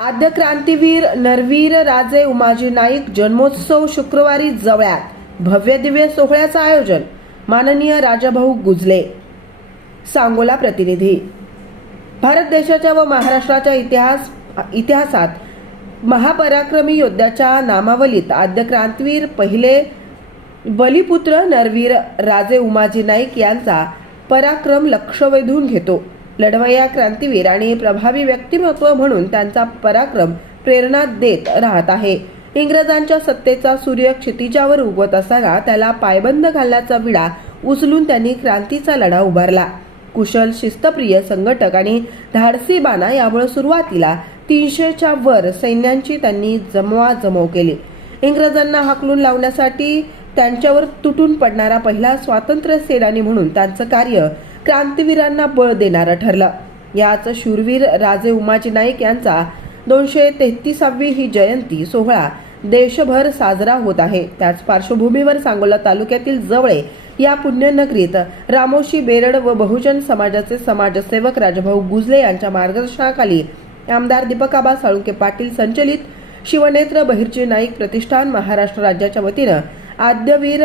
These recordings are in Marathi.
आद्य क्रांतीवीर नरवीर राजे उमाजी नाईक जन्मोत्सव शुक्रवारी जवळ्यात भव्य दिव्य सोहळ्याचं आयोजन माननीय राजाभाऊ गुजले सांगोला प्रतिनिधी. भारत देशाच्या व महाराष्ट्राच्या इतिहास इतिहासात महापराक्रमी योद्ध्याच्या नामावलीत आद्य क्रांतीवीर पहिले बलिपुत्र नरवीर राजे उमाजी नाईक यांचा पराक्रम लक्ष वेधून घेतो. लढवय्या क्रांतीवीर आणि प्रभावी व्यक्तिमत्व म्हणून त्यांचा पराक्रम प्रेरणा देत राहत आहे. इंग्रजांच्या सत्तेचा सूर्य क्षितिजावर उगवत असताना त्याला पायबंद घालण्याचा विडा उचलून त्यांनी क्रांतीचा लढा उभारला. कुशल शिस्तप्रिय संघटक आणि धाडसी बाणा यामुळे सुरुवातीला तीनशेच्या वर सैन्यांची त्यांनी जमवाजमव केली. इंग्रजांना हाकलून लावण्यासाठी त्यांच्यावर तुटून पडणारा पहिला स्वातंत्र्य सेनानी म्हणून त्यांचं कार्य क्रांतीवीरांना बळ देणारं ठरलं. याच शूरवीर राजे उमाजी नाईक यांचा दोनशे तेहतीसावी ही जयंती सोहळा देशभर साजरा होत आहे. त्याच पार्श्वभूमीवर सांगोला तालुक्यातील जवळे या पुण्यनगरीत रामोशी बेरड व बहुजन समाजाचे समाजसेवक राजभाऊ गुजले यांच्या मार्गदर्शनाखाली आमदार दीपकाबा साळुंके पाटील संचलित शिवनेत्र बहिर्जी नाईक प्रतिष्ठान महाराष्ट्र राज्याच्या वतीनं आद्यवीर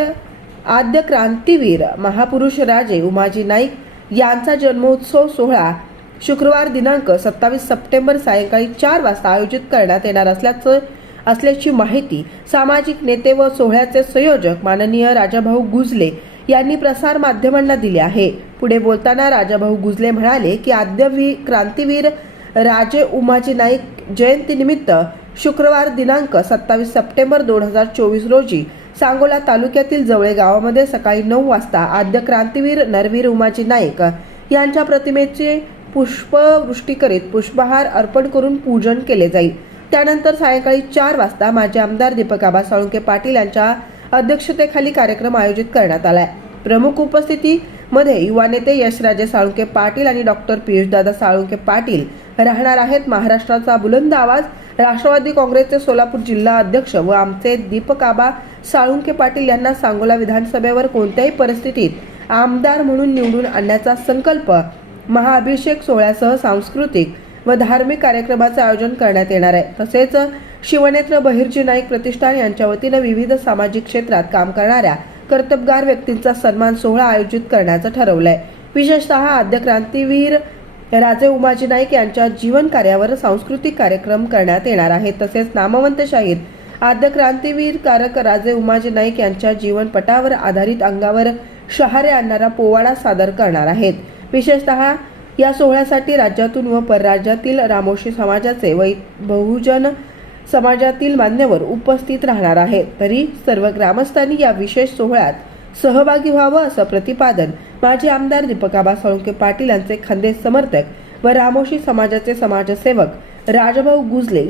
आद्य क्रांतीवीर महापुरुष राजे उमाजी नाईक यांचा जन्मोत्सव सोहळा शुक्रवार दिनांक सत्तावीस सप्टेंबर सायंकाळी चार वाजता आयोजित करण्यात येणार असल्याचं असल्याची माहिती सामाजिक नेते व सोहळ्याचे संयोजक माननीय राजाभाऊ गुजले यांनी प्रसार माध्यमांना दिले आहे. पुढे बोलताना राजाभाऊ गुजले म्हणाले की आद्यवी क्रांतीवीर राजे उमाजी नाईक जयंतीनिमित्त शुक्रवार दिनांक सत्तावीस सप्टेंबर दोन हजार चोवीस रोजी सांगोला तालुक्यातील जवळे गावामध्ये सकाळी नऊ वाजता आद्य क्रांतीवीर नरवीर उमाजी नाईक यांच्या प्रतिमेचे पुष्पवृष्टी करीत पुष्पहार अर्पण करून पूजन केले जाईल त्यानंतर सायंकाळी चार वाजता माजी आमदार दीपक आबा साळुंके पाटील यांच्या अध्यक्षतेखाली कार्यक्रम आयोजित करण्यात आलाय. प्रमुख उपस्थिती मध्ये युवा नेते यशराजे साळुंके पाटील आणि डॉक्टर पियुषदादा साळुंके पाटील राहणार आहेत. महाराष्ट्राचा बुलंद आवाज राष्ट्रवादी काँग्रेसचे सोलापूर जिल्हा अध्यक्ष व आमचे दीपक आबा साळुंके पाटील यांना सांगोला विधानसभेवर कोणत्याही परिस्थितीत आमदार म्हणून निवडून आणण्याचा संकल्प महाअभिषेक सोहळ्यासह सांस्कृतिक व धार्मिक कार्यक्रमाचं आयोजन करण्यात येणार आहे. तसेच शिवनेत्र बहिर्जी नाईक प्रतिष्ठान यांच्या वतीनं विविध सामाजिक क्षेत्रात काम करणाऱ्या कर्तबगार व्यक्तींचा सन्मान सोहळा आयोजित करण्याचं ठरवलंय. विशेषतः आद्य क्रांतीवीर राजे उमाजी नाईक यांच्या जीवन कार्यावर सांस्कृतिक कार्यक्रम करण्यात येणार आहेत. तसेच नामवंत शाहीर आद्य क्रांतीवीर कारक राजे उमाजी नाईक यांच्या जीवनपटावर आधारित अंगावर शहारे आणणारा पोवाडा सादर करणार आहेत. विशेषतः या सोहळ्यासाठी राज्यातून व परराज्यातील रामोशी समाजाचे व बहुजन समाजातील मान्यवर उपस्थित राहणार आहेत. तरी सर्व ग्रामस्थांनी या विशेष सोहळ्यात सहभागी व्हावं असं प्रतिपादन माजी आमदार दीपकाबा साळुंके पाटील यांचे खंदे समर्थक व रामोशी समाजाचे समाजसेवक राजभाऊ गुजले